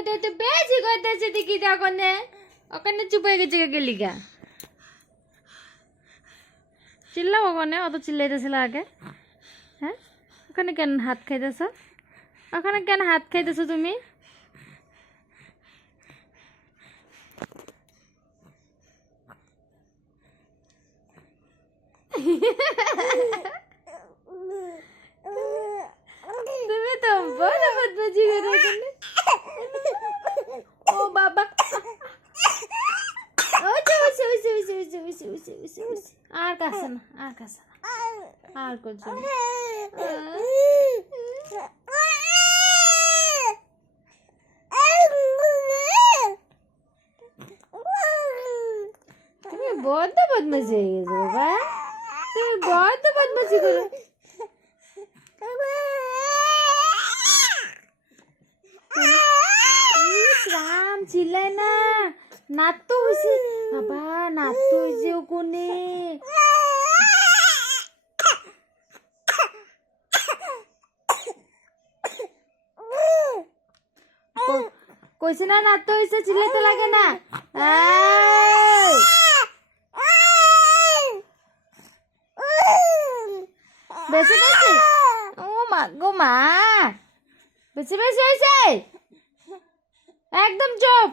কথা তো বেশি করতেছে দেখি তখন ওখানে চুপ হয়ে গেছে গেলি গা চিল্লাও ওখানে অত চিল্লাইতেছিল আগে হ্যাঁ ওখানে কেন হাত খাইতেছ ওখানে কেন হাত খাইতেছো তুমি তুমি তো বড় বদমাশি করে ওখানে ও বাবা আর কাছে না আর কাছে না আর করছো তুমি বড্ড বদমাশি হয়ে গেছো বাবা তুমি বড্ড বদমাশি করো রাম চিল্লাই না নাত তো হয়েছে বাবা নাত তো হয়েছে ও কোনে কইছে না নাত তো হয়েছে চিল্লাইতে লাগে না বেশি বেশি ও মা গো মা বেশি বেশি হয়েছে একদম চুপ